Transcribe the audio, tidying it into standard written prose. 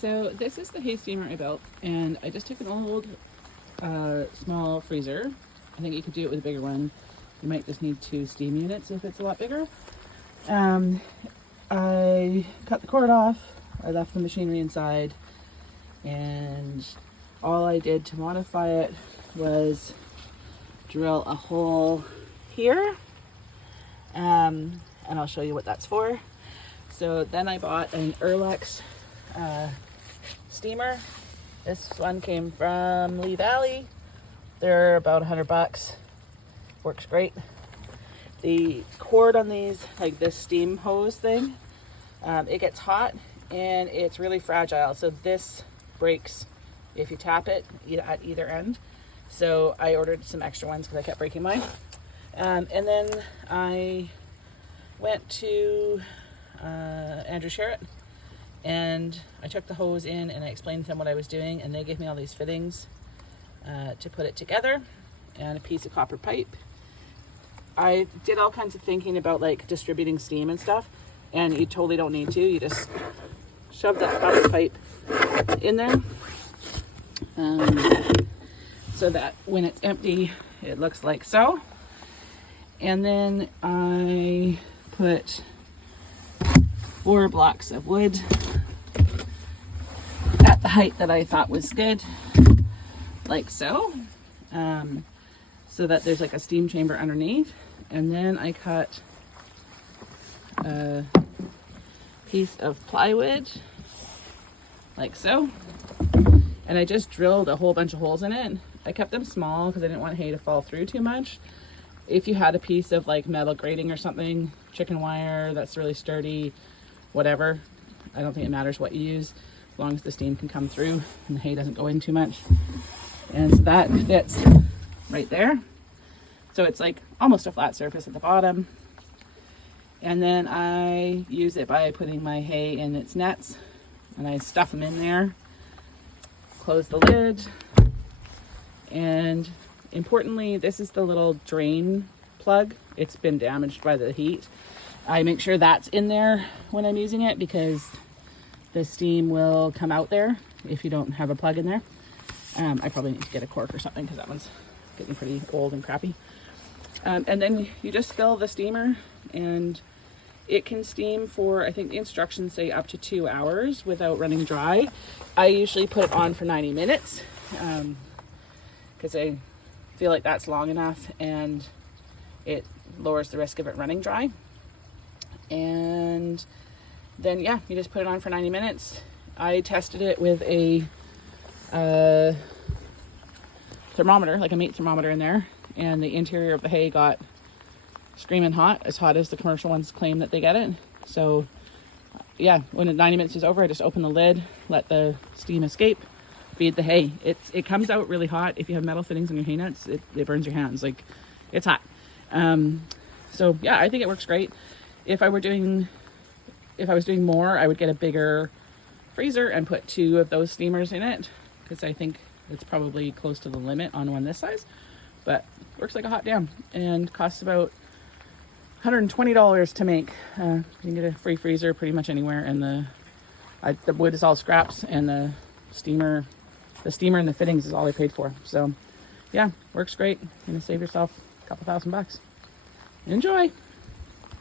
So this is the hay steamer I built, and I just took an old small freezer. I think you could do it with a bigger one. You might just need 2 steam units if it's a lot bigger. I cut the cord off, I left the machinery inside, and all I did to modify it was drill a hole here, and I'll show you what that's for. So then I bought an Erlex steamer. This one came from Lee Valley. They're about $100. Works great. The cord on these, like this steam hose thing, it gets hot and it's really fragile. So this breaks if you tap it at either end. So I ordered some extra ones because I kept breaking mine. And then I went to Andrew Sherritt, and I took the hose in and I explained to them what I was doing, and they gave me all these fittings to put it together and a piece of copper pipe. I did all kinds of thinking about like distributing steam and stuff, and you totally don't need to. You just shove that copper pipe in there so that when it's empty it looks like so. And then I put 4 blocks of wood at the height that I thought was good, like so, so that there's like a steam chamber underneath. And then I cut a piece of plywood like so, and I just drilled a whole bunch of holes in it. I kept them small because I didn't want hay to fall through too much. If you had a piece of like metal grating or something, chicken wire that's really sturdy, whatever, I don't think it matters what you use, as long as the steam can come through and the hay doesn't go in too much. And so that fits right there. So it's like almost a flat surface at the bottom. And then I use it by putting my hay in its nets, and I stuff them in there, close the lid, and importantly, this is the little drain plug. It's been damaged by the heat. I make sure that's in there when I'm using it because the steam will come out there if you don't have a plug in there. I probably need to get a cork or something because that one's getting pretty old and crappy. And then you just fill the steamer, and it can steam for, I think the instructions say up to 2 hours without running dry. I usually put it on for 90 minutes because I feel like that's long enough and it lowers the risk of it running dry. And then yeah, you just put it on for 90 minutes. I tested it with a thermometer, like a meat thermometer in there, and the interior of the hay got screaming hot, as hot as the commercial ones claim that they get it. So yeah, when the 90 minutes is over, I just open the lid, let the steam escape, feed the hay. It comes out really hot. If you have metal fittings on your hay nets, it burns your hands. Like, it's hot. So yeah, I think it works great. If I was doing more, I would get a bigger freezer and put 2 of those steamers in it, because I think it's probably close to the limit on one this size. But works like a hot damn, and costs about $120 to make. You can get a free freezer pretty much anywhere, and the wood is all scraps, and the steamer and the fittings is all I paid for. So yeah, works great. You're gonna save yourself a couple $1,000. Enjoy.